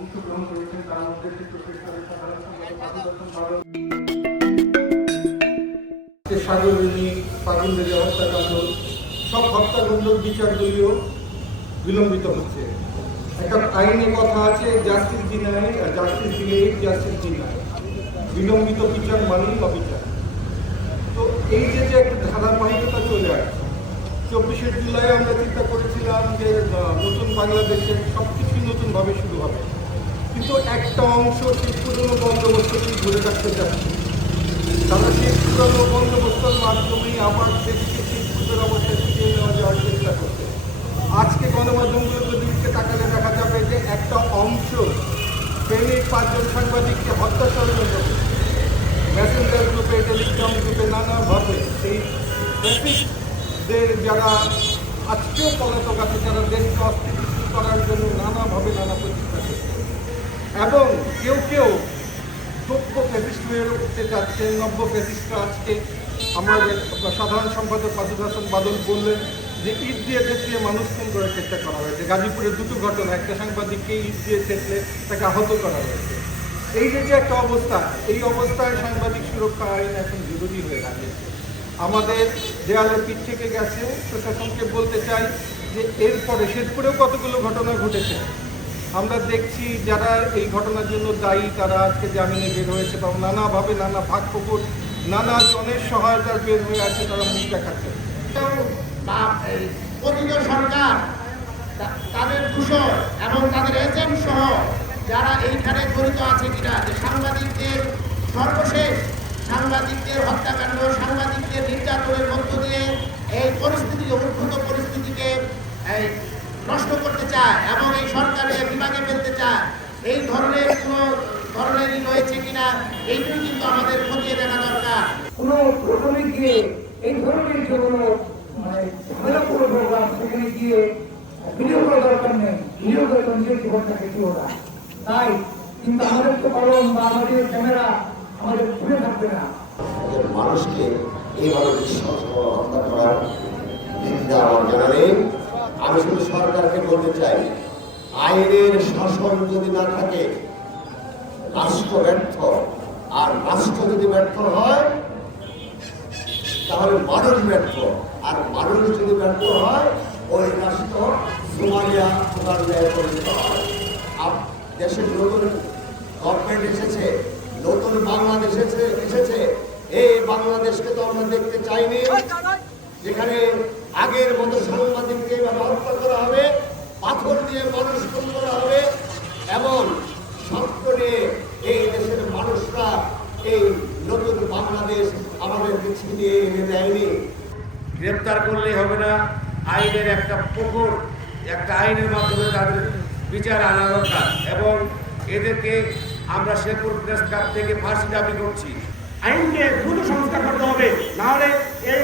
অংশগ্রহণ করেছেন, তার মধ্যে হত্যাকাণ্ড বিলম্বিত হচ্ছে। একটা আইনে কথা আছে justice denied justice justice denied বিলম্বিত বিচার মানেই অবিচার। তো এই যে যে একটা ধারাবাহিকতা চলে আসছে, চব্বিশে জুলাই আমরা চিন্তা করেছিলাম যে নতুন বাংলাদেশের সব কিছুই নতুনভাবে শুরু হবে। কিন্তু একটা অংশ সেই পুরনো বন্দোবস্তকে ধরে রাখতে চাচ্ছে তারা সেই পুরনো বন্দোবস্তর মাধ্যমেই আবার দেশকে সেই পূর্বের অবস্থায় ফিরিয়ে নেওয়া যাওয়ার চেষ্টা করছে। আজকে গণমাধ্যমগুলোর দিকে তাকালে দেখা যাবে যে একটা অংশ ফেনীর পাঁচজন সাংবাদিককে হত্যা ষড়যন্ত্র করছে। মেসেঞ্জার গ্রুপে টেলিগ্রাম গ্রুপে নানাভাবে সেই ট্রাফিকদের যারা আজকেও পলাতক আছে যারা দেশকে অস্থিতিশীল করার জন্য নানাভাবে নানা প্রচেষ্টা করছে। এবং কেউ কেউ সভ্য প্যাসিস্ট হয়ে উঠতে যাচ্ছে নব্য প্যাসিস্টরা আজকে আমাদের সাধারণ সম্পাদক মাসুদ হাসান বাদল বললেন যে ইট দিয়ে থেতলে মানুষ খুন করার চেষ্টা করা হয়েছে। গাজীপুরের দুটো ঘটনা, একটা সাংবাদিককে ইট দিয়ে থেতলে তাকে আহত করা হয়েছে। এই যে যে একটা অবস্থা, এই অবস্থায় সাংবাদিক সুরক্ষা আইন এখন জরুরি হয়ে দাঁড়িয়েছে। আমাদের দেয়ালে পিঠ থেকে গেছে, প্রশাসনকে বলতে চাই যে এরপরে শেরপুরেও কতগুলো ঘটনা ঘটেছে আমরা দেখছি যারা এই ঘটনার জন্য দায়ী, তারা আজকে জামিনে বের হয়েছে এবং নানাভাবে নানা ভাগ পুকুর নানা জনের সহায়তার বের হয়ে আছে তারা মুখ দেখাচ্ছে। বা সরকার তাদের দূষণ এবং তাদের এজেন্ট সহ যারা এইখানে জড়িত আছে কিনা, যে সাংবাদিকদের সর্বশেষ সাংবাদিকদের হত্যাকাণ্ড, সাংবাদিকদের নির্যাতনের মধ্য দিয়ে এই পরিস্থিতিকে উদ্ভূত পরিস্থিতিকে নষ্ট করতে চায় এবং এই সরকারের বিভাগে ফেলতে চায় এই ধরনের কোনো ধরনেরই রয়েছে কিনা এইগুলি কিন্তু আমাদের খতিয়ে দেখা দরকার। কোনো প্রথমে গিয়ে এই ধরনের যে কোনো মানে ঝামেলা করে প্রোগ্রাম সেখানে গিয়ে ভিডিও করা দরকার নেই ভিডিও করে নিজের জীবনটাকে কি ওরা তাই কিন্তু আমাদের তো কলম বা আমাদের ক্যামেরা আমাদের ঘুরে থাকবে না। মানুষকে এইভাবে বিশ্বাস করা, হত্যা করার নিন্দা আমার জানা নেই। আমি শুধু সরকারকে বলতে চাই, আইনের শাসন যদি না থাকে, রাষ্ট্র ব্যর্থ। আর রাষ্ট্র যদি ব্যর্থ হয়, তাহলে মানুষ ব্যর্থ। আর মানুষ যদি ব্যর্থ হয়, ওই রাষ্ট্র সোমালিয়া উগান্ডায় পরিণত হয় দেশের নতুন গভর্নমেন্ট এসেছে নতুন বাংলাদেশ এসেছে এসেছে এই বাংলাদেশকে তো আমরা দেখতে চাইনি যেখানে আগের মতো সাংবাদিককে এভাবে হত্যা করা হবে পাথর দিয়ে মানুষ খুন করা হবে এবং স্বপ্ন নিয়ে এই দেশের মানুষরা এই নতুন বাংলাদেশ আমাদেরকে ছিনিয়ে এনে দেয়নি। গ্রেপ্তার করলেই হবে না। আইনের একটা পুকুর একটা আইনের মাধ্যমে তাদের বিচার আনা দরকার এবং এদেরকে আমরা শেরপুর প্রেস ক্লাব থেকে ফাঁসি দাবি করছি। আইনকে দ্রুত সংস্কার করতে হবে নাহলে এই